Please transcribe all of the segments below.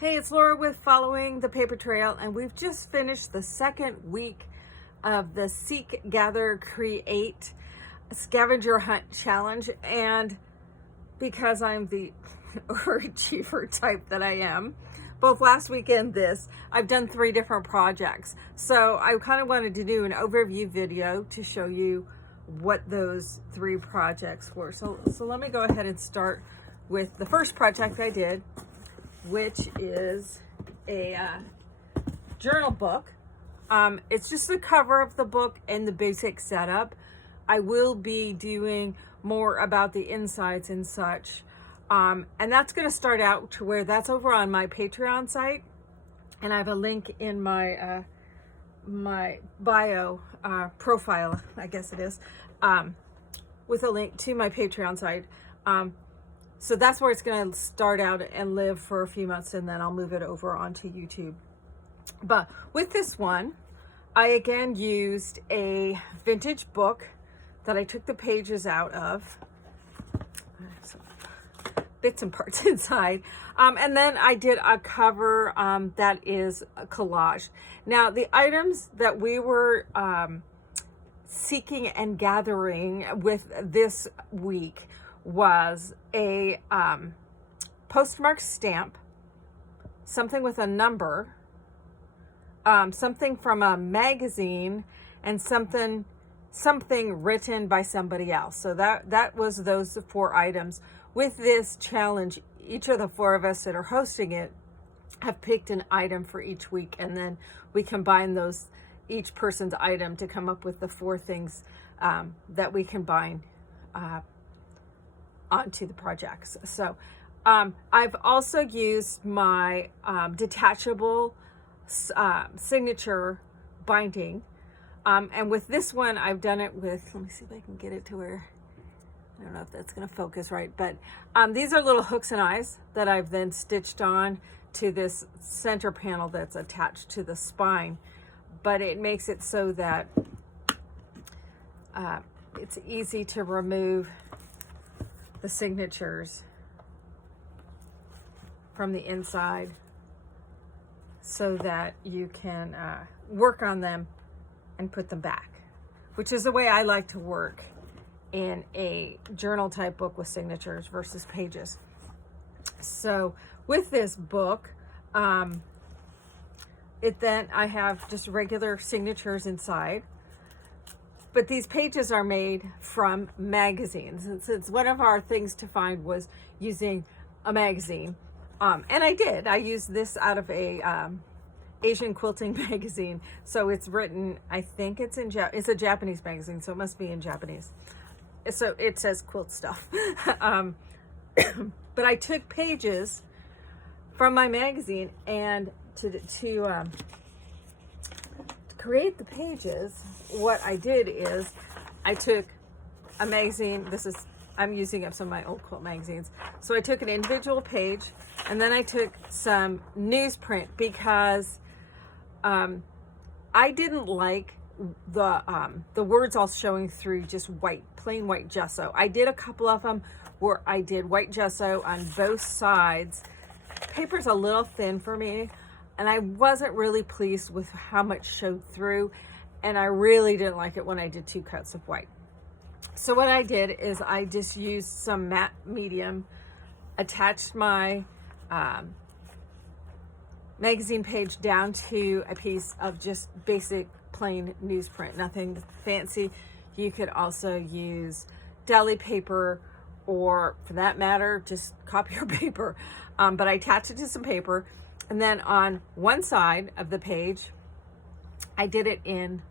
Hey, it's Laura with Following the Paper Trail, and we've just finished the second week of the Seek, Gather, Create Scavenger Hunt Challenge. And because I'm the overachiever type that I am, both last week and this, I've done 3 different projects. So I kind of wanted to do an overview video to show you what those 3 projects were. So let me go ahead and start with the first project I did, which is a journal book. It's just the cover of the book and the basic setup. I will be doing more about the insides and such. And that's going to start out to where that's over on my Patreon site. And I have a link in my my bio profile, I guess it is, with a link to my Patreon site. So that's where it's going to start out and live for a few months, and then I'll move it over onto YouTube. But with this one, I again used a vintage book that I took the pages out of, some bits and parts inside, and then I did a cover that is a collage. Now, the items that we were seeking and gathering with this week was a postmarked stamp, something with a number, something from a magazine, and something written by somebody else. So that was those 4 items. With this challenge, each of the 4 of us that are hosting it have picked an item for each week, and then we combine those, each person's item, to come up with the 4 things that we combine onto the projects. So I've also used my detachable signature binding, and with this one I've done it with, let me see if I can get it to where, I don't know if that's going to focus right, but these are little hooks and eyes that I've then stitched on to this center panel that's attached to the spine, but it makes it so that it's easy to remove the signatures from the inside so that you can work on them and put them back, which is the way I like to work in a journal type book with signatures versus pages. So with this book, then I have just regular signatures inside. But these pages are made from magazines. And since one of our things to find was using a magazine, and I did. I used this out of a Asian quilting magazine. So it's written, I think it's in it's a Japanese magazine, so it must be in Japanese. So it says quilt stuff. But I took pages from my magazine, and to create the pages, what I did is I took a magazine. I'm using up some of my old quilt magazines. So I took an individual page, and then I took some newsprint because I didn't like the words all showing through just plain white gesso. I did a couple of them where I did white gesso on both sides. Paper's a little thin for me, and I wasn't really pleased with how much showed through, and I really didn't like it when I did 2 coats of white. So what I did is I just used some matte medium, attached my magazine page down to a piece of just basic plain newsprint, nothing fancy. You could also use deli paper, or for that matter, just copier paper. But I attached it to some paper. And then on one side of the page, I did it in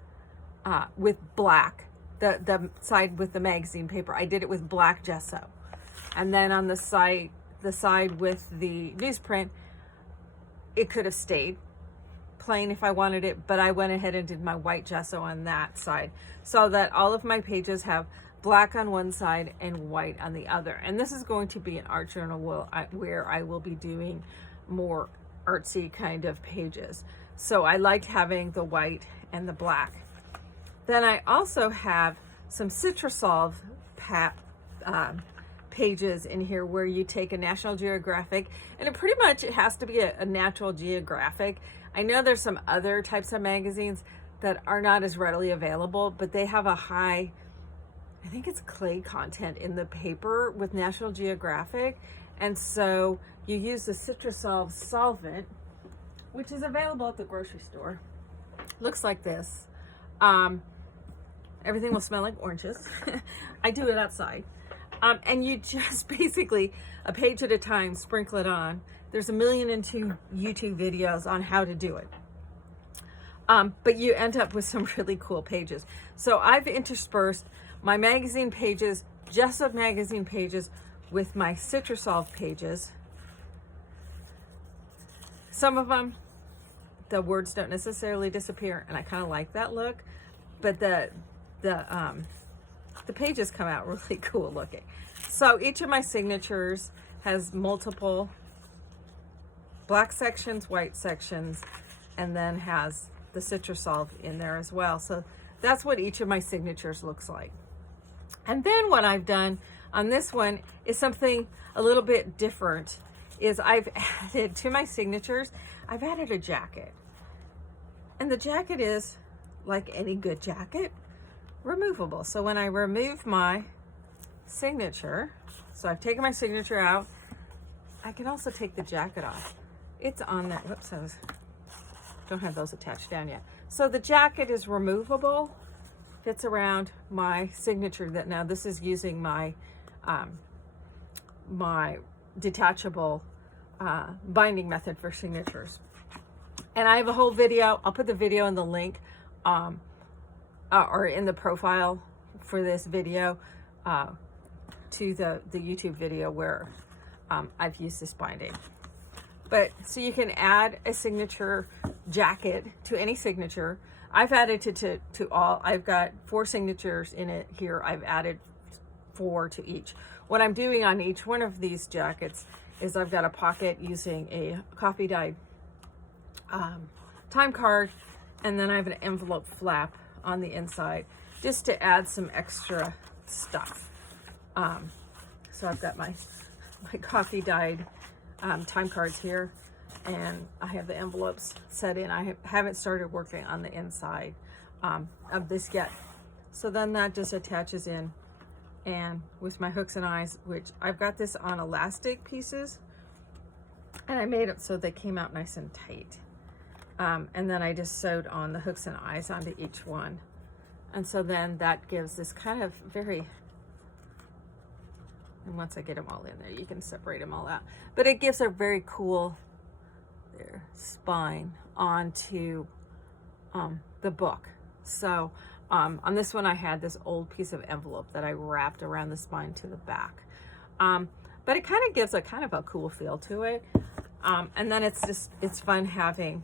with black, the side with the magazine paper. I did it with black gesso. And then on the side with the newsprint, it could have stayed plain if I wanted it, but I went ahead and did my white gesso on that side so that all of my pages have black on one side and white on the other. And this is going to be an art journal where I will be doing more artsy kind of pages. So I liked having the white and the black. Then I also have some Citrusol pages in here where you take a National Geographic, and it pretty much has to be a Natural Geographic. I know there's some other types of magazines that are not as readily available, but they have a high, I think it's clay content in the paper with National Geographic. And so you use the Citrusolve solvent, which is available at the grocery store. Looks like this. Everything will smell like oranges. I do it outside. And you just basically, a page at a time, sprinkle it on. There's 1,000,002 YouTube videos on how to do it. But you end up with some really cool pages. So I've interspersed my magazine pages, just of magazine pages, with my Citrusolve pages. Some of them, the words don't necessarily disappear, and I kind of like that look, but the pages come out really cool looking. So each of my signatures has multiple black sections, white sections, and then has the Citrusolve in there as well. So that's what each of my signatures looks like. And then what I've done on this one is something a little bit different, is I've added to my signatures, I've added a jacket. And the jacket is, like any good jacket, removable. So when I remove my signature, so I've taken my signature out, I can also take the jacket off. It's on there. Whoops, don't have those attached down yet. So the jacket is removable, fits around my signature. That now this is using my my detachable binding method for signatures. And I have a whole video. I'll put the video in the link or in the profile for this video to the YouTube video where I've used this binding. But so you can add a signature jacket to any signature. I've added to all. I've got 4 signatures in it here. I've added 4 to each. What I'm doing on each one of these jackets is I've got a pocket using a coffee dyed time card, and then I have an envelope flap on the inside just to add some extra stuff. So I've got my coffee dyed time cards here, and I have the envelopes set in. I haven't started working on the inside of this yet. So then that just attaches in, and with my hooks and eyes, which I've got this on elastic pieces, and I made it so they came out nice and tight. And then I just sewed on the hooks and eyes onto each one. And so then that gives this kind of very, and once I get them all in there, you can separate them all out. But it gives a very cool spine onto the book. So on this one, I had this old piece of envelope that I wrapped around the spine to the back. But it kind of gives a kind of a cool feel to it. And then it's fun having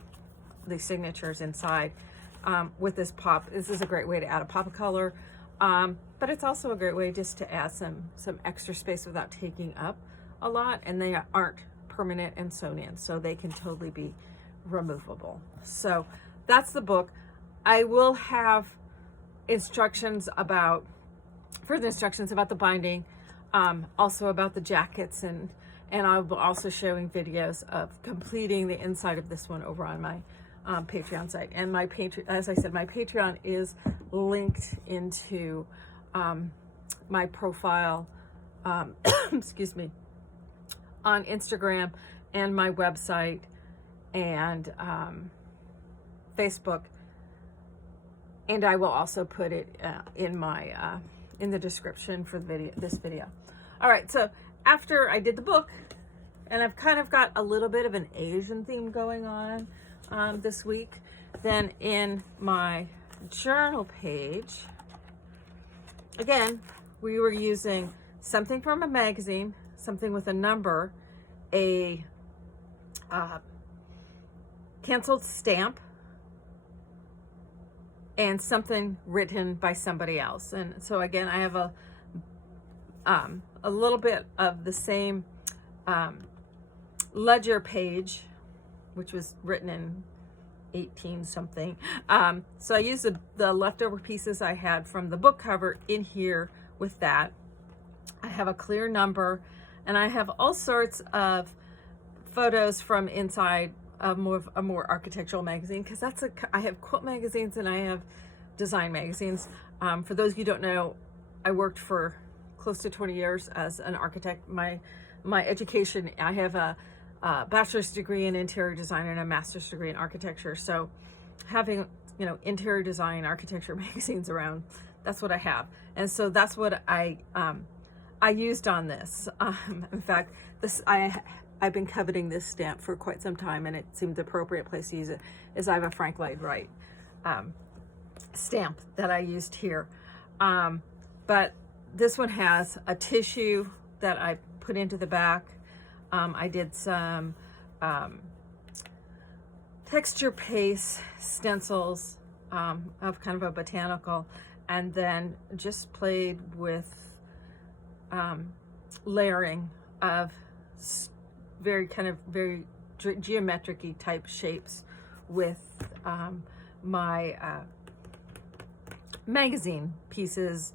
the signatures inside with this pop. This is a great way to add a pop of color. But it's also a great way just to add some extra space without taking up a lot, and they aren't permanent and sewn in, so they can totally be removable. So that's the book. I will have further instructions about the binding, also about the jackets, and I'll be also showing videos of completing the inside of this one over on my Patreon site. And my as I said, my Patreon is linked into my profile, excuse me, on Instagram, and my website, and Facebook. And I will also put it in my in the description for this video. All right, so after I did the book, and I've kind of got a little bit of an Asian theme going on this week, then in my journal page, again, we were using something from a magazine, something with a number, a canceled stamp, and something written by somebody else. And so again, I have a little bit of the same ledger page, which was written in 18 something. So I used the leftover pieces I had from the book cover in here with that. I have a clear number, and I have all sorts of photos from inside a more architectural magazine, because I have quilt magazines and I have design magazines. For those of you who don't know, I worked for close to 20 years as an architect. My education, I have a bachelor's degree in interior design and a master's degree in architecture. So having, interior design, architecture magazines around, that's what I have. And so that's what I used on this. In fact, I've been coveting this stamp for quite some time, and it seemed the appropriate place to use it is I have a Frank Lloyd Wright stamp that I used here. But this one has a tissue that I put into the back. I did some texture paste stencils of kind of a botanical, and then just played with layering of very geometric-y type shapes with my magazine pieces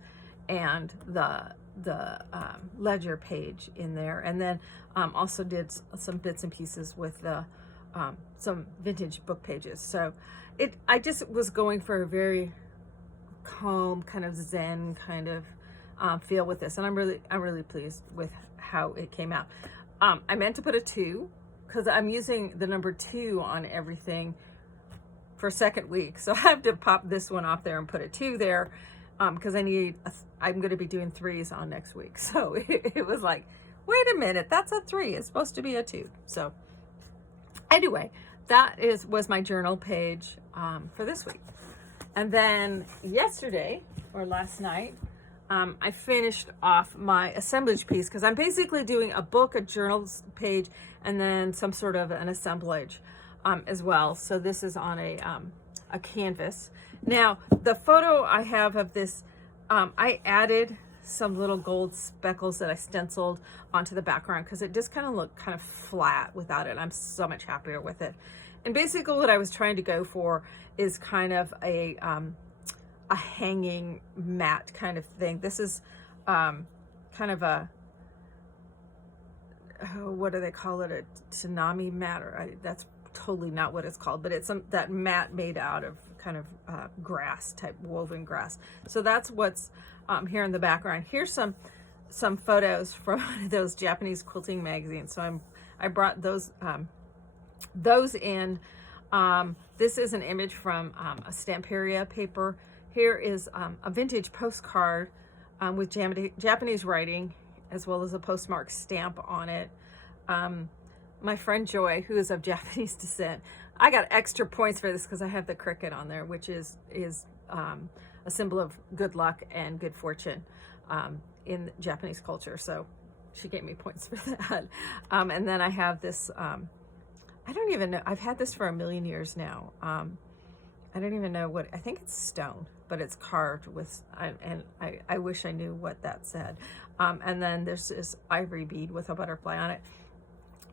and the ledger page in there, and then also did some bits and pieces with the some vintage book pages. So I just was going for a very calm, kind of zen kind of feel with this, and I'm really pleased with how it came out. I meant to put a 2 because I'm using the number 2 on everything for second week, so I have to pop this one off there and put a 2 there because I'm going to be doing 3s on next week. So it was like, wait a minute, that's a 3. It's supposed to be a 2. So anyway, that was my journal page for this week. And then yesterday or last night, I finished off my assemblage piece, because I'm basically doing a book, a journal page, and then some sort of an assemblage as well. So this is on a canvas. Now, the photo I have of this, I added some little gold speckles that I stenciled onto the background because it just kind of looked kind of flat without it. I'm so much happier with it. And basically what I was trying to go for is kind of a hanging mat kind of thing. This is kind of a, what do they call it? A tsunami mat, or that's totally not what it's called, but it's that mat made out of kind of grass type, woven grass. So that's what's here in the background. Here's some photos from those Japanese quilting magazines. So I brought those in. This is an image from a Stamperia paper. Here is a vintage postcard with Japanese writing, as well as a postmarked stamp on it. My friend Joy, who is of Japanese descent, I got extra points for this because I have the cricket on there, which is a symbol of good luck and good fortune in Japanese culture. So she gave me points for that. And then I have this, I don't even know, I've had this for a million years now. I don't even know what, I think it's stone, but it's carved with, and I wish I knew what that said. And then there's this ivory bead with a butterfly on it.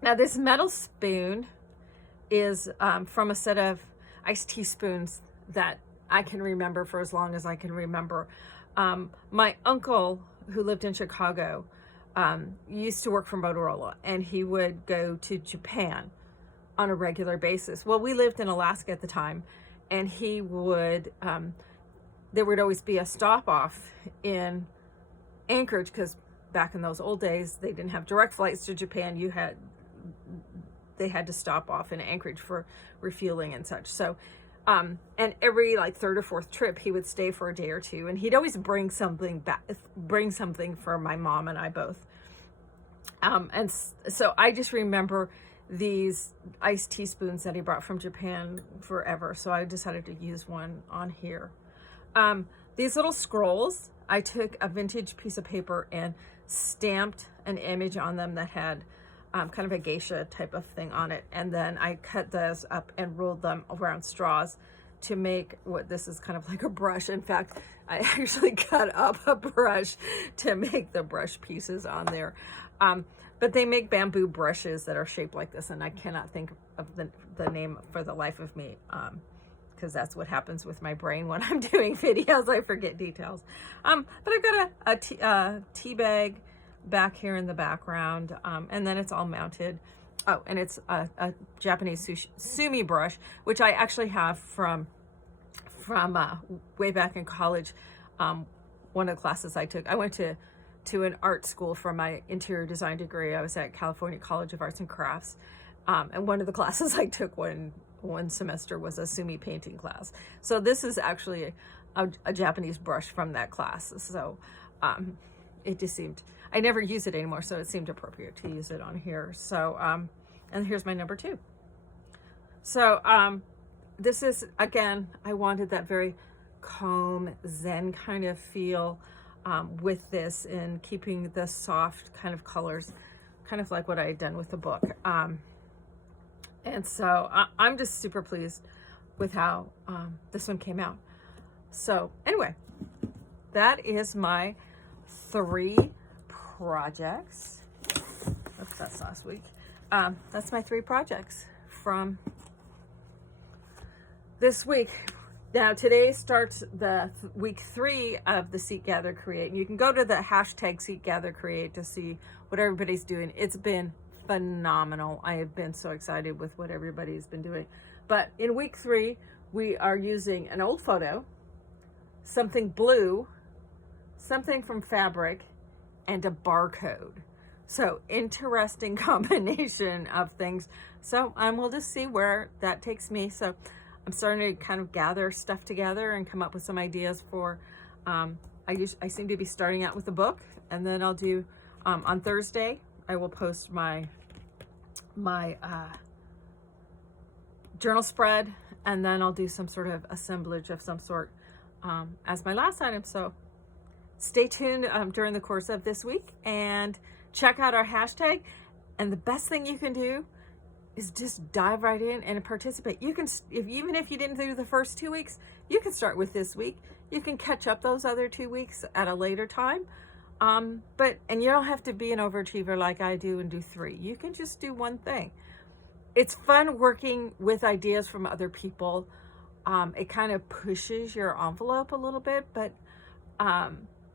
Now this metal spoon is from a set of iced teaspoons that I can remember for as long as I can remember. My uncle, who lived in Chicago, used to work for Motorola, and he would go to Japan on a regular basis. Well, we lived in Alaska at the time, and he would, there would always be a stop off in Anchorage, because back in those old days, they didn't have direct flights to Japan. They had to stop off in Anchorage for refueling and such. So, and every like third or fourth trip, he would stay for a day or two, and he'd always bring something back, bring something for my mom and I both. And so I just remember these iced teaspoons that he brought from Japan forever. So I decided to use one on here. These little scrolls, I took a vintage piece of paper and stamped an image on them that had kind of a geisha type of thing on it. And then I cut those up and rolled them around straws to make what this is kind of like a brush. In fact, I actually cut up a brush to make the brush pieces on there. But they make bamboo brushes that are shaped like this, and I cannot think of the name for the life of me, because that's what happens with my brain when I'm doing videos. I forget details. But I've got a tea bag back here in the background, and then it's all mounted. Oh, and it's a Japanese sumi brush, which I actually have from way back in college. One of the classes I took, I went to an art school for my interior design degree. I was at California College of Arts and Crafts, and one of the classes I took one semester was a sumi painting class. So this is actually a Japanese brush from that class. So it just seemed, I never use it anymore, so it seemed appropriate to use it on here. So and here's my number 2. So this is, again, I wanted that very calm Zen kind of feel with this, and keeping the soft kind of colors, kind of like what I had done with the book. And so I'm just super pleased with how this one came out. So anyway, that is my 3 projects. Oops, that's last week. That's my 3 projects from this week. Now today starts the week 3 of the Seek, Gather, Create. And you can go to the hashtag Seek, Gather, Create to see what everybody's doing. It's been phenomenal. I have been so excited with what everybody's been doing. But in week 3, we are using an old photo, something blue, something from fabric, and a barcode. So interesting combination of things. So we'll just see where that takes me. So I'm starting to kind of gather stuff together and come up with some ideas for, I seem to be starting out with a book, and then I'll do, on Thursday, I will post my journal spread, and then I'll do some sort of assemblage of some sort as my last item. So stay tuned during the course of this week and check out our hashtag. And the best thing you can do is just dive right in and participate. You can, even if you didn't do the first 2 weeks, you can start with this week. You can catch up those other 2 weeks at a later time. And you don't have to be an overachiever like I do and do 3. You can just do one thing. It's fun working with ideas from other people. It kind of pushes your envelope a little bit, but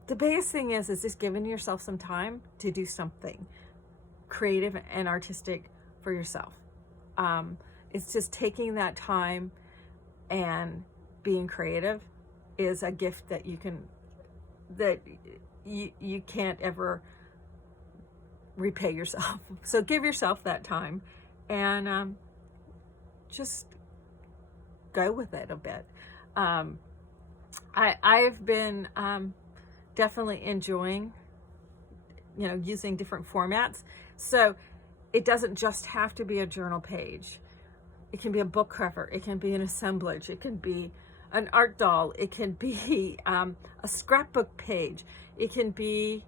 the biggest thing is just giving yourself some time to do something creative and artistic for yourself. It's just taking that time, and being creative is a gift that you can't ever repay yourself. So give yourself that time and just go with it a bit. I've been definitely enjoying, using different formats. So it doesn't just have to be a journal page. It can be a book cover. It can be an assemblage. It can be an art doll. It can be a scrapbook page. It can be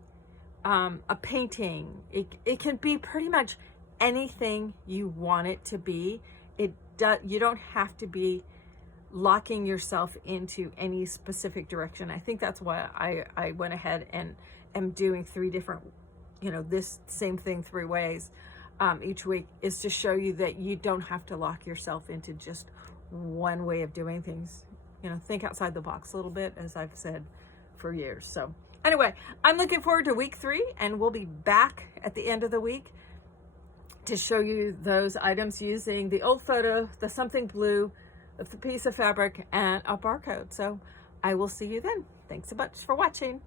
a painting. It can be pretty much anything you want it to be. You don't have to be locking yourself into any specific direction. I think that's why I went ahead and am doing 3 different, this same thing 3 ways each week, is to show you that you don't have to lock yourself into just one way of doing things. Think outside the box a little bit, as I've said for years. So anyway, I'm looking forward to week 3, and we'll be back at the end of the week to show you those items using the old photo, the something blue, the piece of fabric, and a barcode. So I will see you then. Thanks so much for watching.